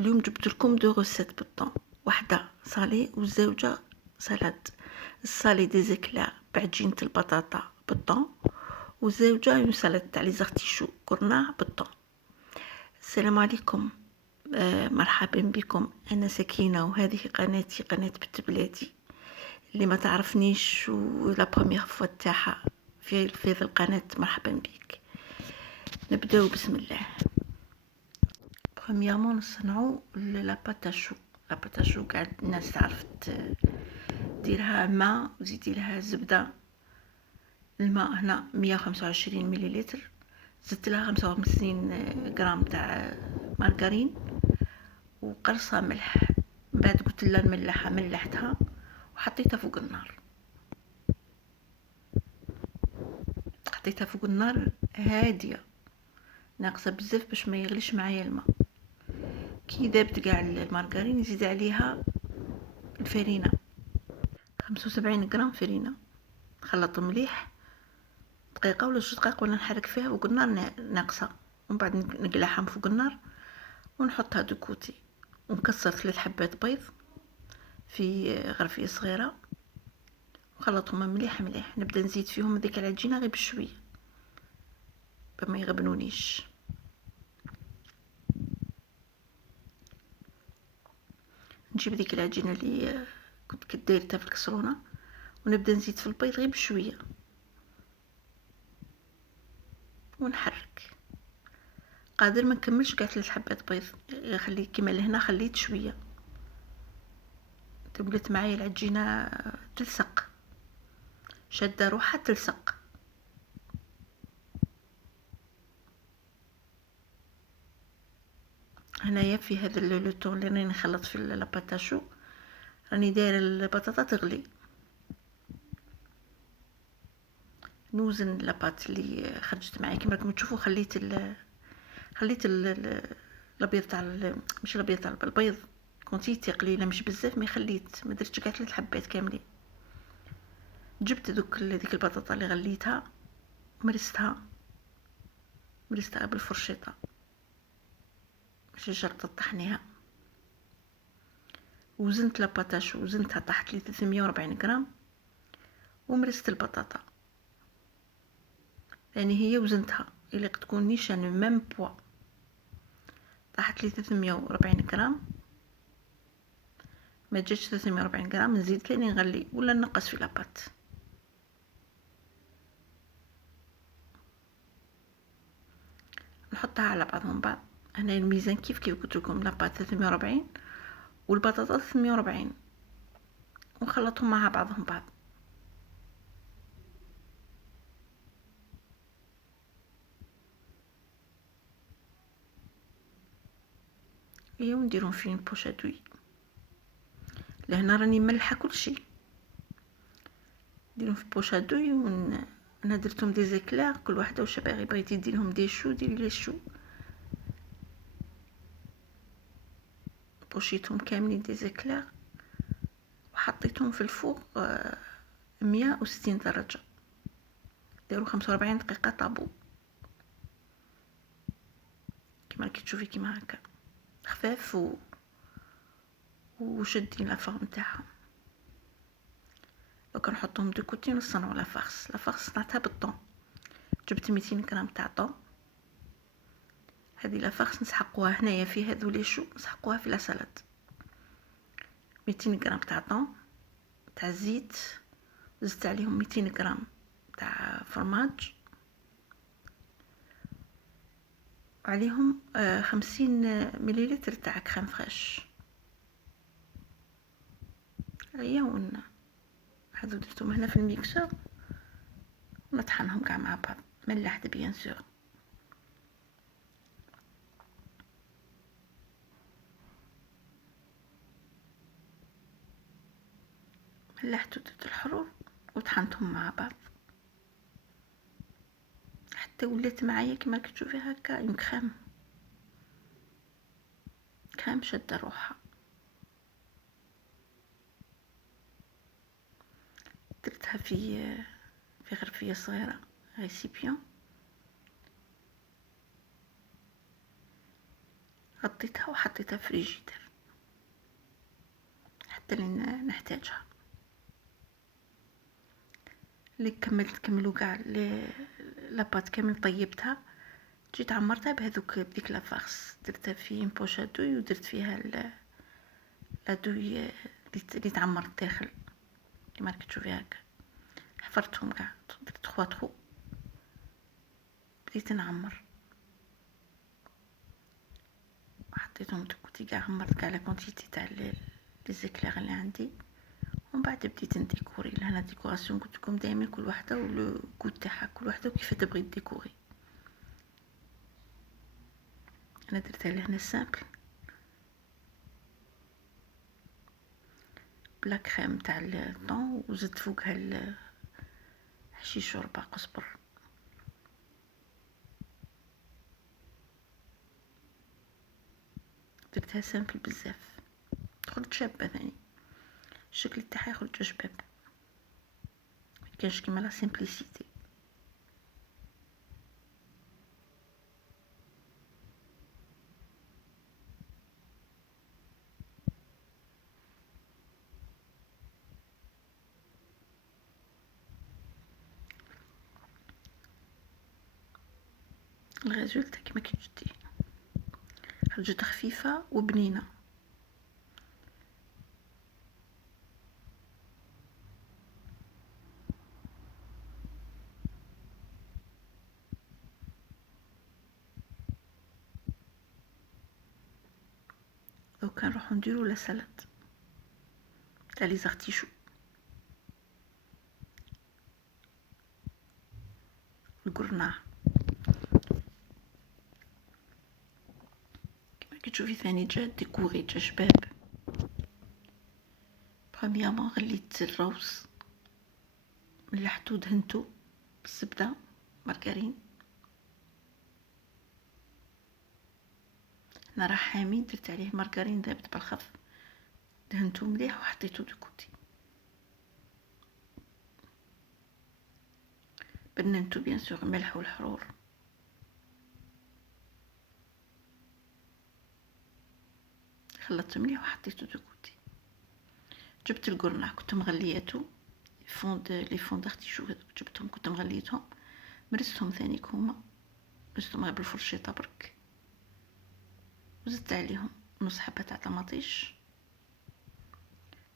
اليوم جبت لكم دو روسيت بالطون، واحدة صالي والزوجة سلاد. الصالي دي زيكلير بعجينة البطاطا بالطون، والزوجة اون سلاد تاع لي زارتيشو كورنا بالطون. السلام عليكم، مرحبا بكم. انا سكينة وهذه قناتي، قناة بنت بلادي. اللي ما تعرفنيش ولا بروميير فوا تاعها في هذه القناة، مرحبا بك. نبداو بسم الله. برومييرمون نصنعو لاباتاشو. لاباتاشو قاعد الناس تعرف ديرها ماء وزيدي لها زبدة. الماء هنا 125 مليلتر، زدت لها 55 غرام تاع مارغرين وقرصة ملح. بعد قلت لها نملحها، ملحتها وحطيتها فوق النار. حطيتها فوق النار هادية، ناقصة بزاف باش ما يغليش معايا الماء. كي ذابت كاع المارغرين نزيد عليها الفرينة، 75 غرام فرينة. نخلط مليح دقيقة ولا 2 دقائق ولا نحرك فيها فوق النار ناقصة، ومن بعد نقلعها فوق النار ونحطها دو كوتي. ونكسر 3 حبات بيض في غرفية صغيرة وخلطهم مليح مليح. نبدا نزيد فيهم ديك العجينة غير بشوية بما يغبنونيش. نجيب ديك العجينة اللي كنت كدايرتها في الكسرونة ونبدا نزيد في البيض غير بشوية ونحرك. قادر ما نكملش كاع 3 حبات بيض، خلي كيما لهنا خليت شويه. تولات معايا العجينه تلصق، شاده روحها تلصق. هنايا في هذا لو طون اللي راني نخلط في لاباتاشو، راني دايره البطاطا تغلي. نوزن لاباط اللي خرجت معايا كيما راكم تشوفوا. خليت الابيض تاع مش الابيض تاع البيض كونتيتي قليله، مش بزاف، ما خليت ما درتش كاع 3 حبات كاملين. جبت ديك البطاطا اللي غليتها، مرستها بالفرشيطه باش جربت طحنيها. وزنت لاباطاش وزنتها، طاحت لي 340 غرام. ومرست البطاطا يعني هي وزنتها اللي تكون نيشان ميم بوا. طاحت لي 340 غرام، ما جاتش 340 غرام. نزيد ثاني نغلي ولا نقص في لاباط. نحطها على بعضهم بعض. هنا الميزان كيف قلت لكم، لاباط 340 والبطاطا 340، ونخلطهم مع بعضهم بعض. ايوا ونديرهم في بوشا دوي. لهنا راني ملحه كل شيء، نديرهم في بوشا دوي. انا درتهم دي زيكلير، كل واحده واش باغي، بغيتي ديرهم دي شو ديري لي شو. بوشيتهم كاملين دي زيكلير وحطيتهم في الفوق 160 درجه، داروا 45 دقيقه طابو كما راكي تشوفي كيما هكا خفاف وشادين لا فورم تاعهم. لو كان نحطهم دو كوتي نصنعوا لا فارس صنعتها بالطون. جبت 200 غرام تاع طون. هذه لا فارس نسحقوها هنايا في هذو لي شو، نسحقوها في لا سلاد. 200 غرام تاع طون تاع زيت، زدت عليهم 200 غرام تاع فرماج، وعليهم 50 مليلتر تاع كريم فريش. هيا هذو درتهم هنا في الميكسور ونطحنهم كاع مع بعض. ملحت بيان سور. ملحت ودرت الحرور وطحنتهم مع بعض حتى ولات معايا كما راكي تشوفي هكا اون كريم شاده روحها. درتها في غرفيه صغيره، ريسيبيون. غطيتها وحطيتها في فريجيدير حتى لين نحتاجها. اللي كملوا كاع لاباط كامل طيبتها، جيت عمرتها بديك لافارس، درتها في بوشا دوي ودرت فيها لادوي اللي تعمر الداخل كيما راك تشوفي هكا. حفرتهم كاع، درت 3 تخو، بديت نعمر، حطيتهم تكوتي كاع، عمرت كاع لا كونتيتي تاع لي زيكلير اللي عندي. ومن بعد بديت نديكوري. لهنا ديكوراسيون قلت لكم دائما كل وحده ولو كود تاعها، كل وحده كيف تبغي ديكوري. انا درتها لهنا سامبل بلا كريم تاع الطون، وزدت فوقها حشيش شوربه قزبر. درتها سامبل بزاف، خرجت شابه ثاني، الشكل تاعها يخرج شباب، كانش كيما لا سيمبليسيتي. الريزولتا كيما كتشتي خرجت خفيفه وبنينه. دوكا نروحو نديرو لا سالاد تاع لي زارتيشو. القرناع كيما كتشوفي ثاني جا ديكوري، جا شباب. بروميامون غليت الروز، ملحتو دهنتو بالزبده مارغرين. انا راه حامي، درت عليه مارغرين ذابت بالخف، دهنتو مليح وحطيتو دكوتي. بننتو بيان سور ملح والحرور. خلطت مليح وحطيتو دكوتي. جبت القرناع كنت مغلياتو، لي فون دارتيشو جبتهم كنت مغليتهم، مرستهم ثاني هما، مرستهم غير بالفرشيطه برك، وزدت عليهم نص حبه تاع طماطيش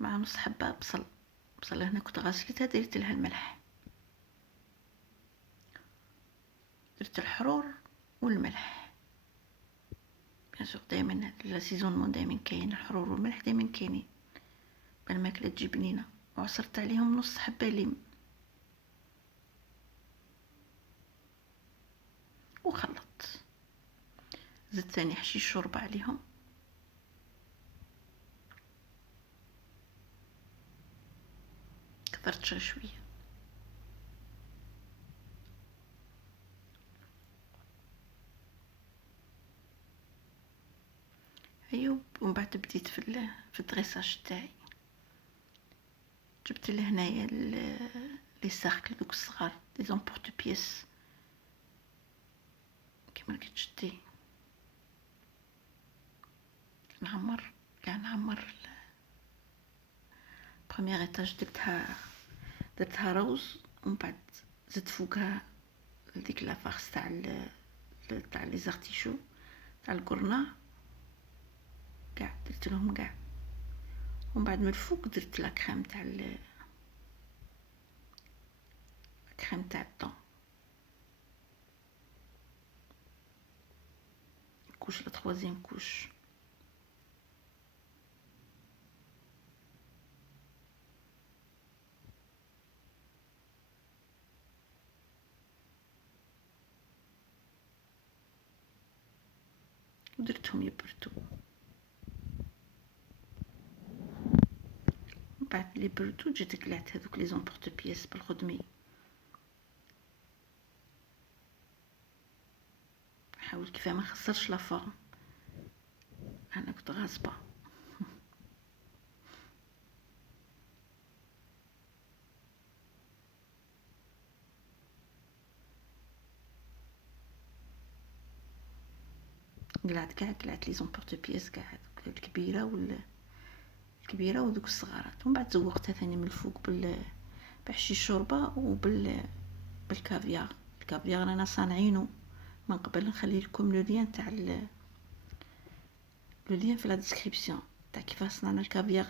مع نص حبه بصل هنا كنت غاسلتها، درت لها الملح، درت الحرور والملح. بيان سور دائما لا سيزونمون دائما كاين الحرور والملح، دائما كاينين بالماكله تجي بنينه. وعصرت عليهم نص حبه ليم وخلطت. زدت ثاني حشيش شوربه عليهم، كثرت شويه. ايوب. ومن بعد بديت في الدريساج تاعي. جبت لهنايا لي ساركل دوك الصغار، لي زامبورت بيس كيما كتشتي. نعمر بروميير ايطاج درتها روز، ومن بعد زدت فوقها ديك لافارس تاع لي زارتيشو تاع القرناع كاع، درت لهم كاع. ومن بعد من الفوق درت لا كريم تاع الطون، كوش لا تخوازيام كوش. ودرتهم يبردو. من بعد لي بردو جيت قلعت هذوك لي زامبورت بيس بالخدمي. حاول كيف ما خسرش لا فورم، انا كنت غاصبه. قلعت لي زومبورت بياس كاع، الكبيره ودوك الصغارات. ومن بعد زوقتها ثاني من الفوق بحشي الشوربه بالكافيار. الكافيار رانا صانعينه من قبل، نخلي لكم لو لين تاع لو لين في لا ديسكريبسيون تاع كيفاش صنعنا الكافيار.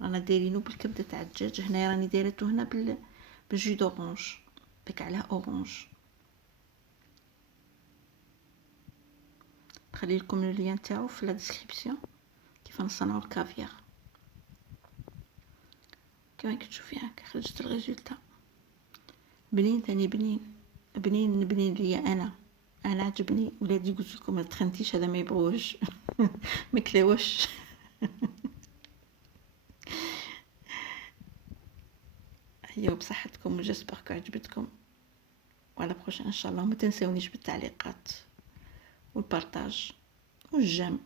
رانا دايرينه بالكبده تاع الدجاج. هنا راني دايرته هنا بالجو دورانج بك عليها اورانج. نخلي لكم لو لين تاعو في لا ديسكريبسيون كيف نصنعوا الكافيار. كما كتشوفي هكا خرجت الريزولتا بنين، ثاني بنين ليا انا عجبني. ولادي قلت لكم ما تخنتيش، هذا ما يبغوش ما كلاوش. هيا بصحتكم، وجسبركم عجبتكم. وعلى بروشين ان شاء الله. ما تنسونيش بالتعليقات والبارطاج والجيم.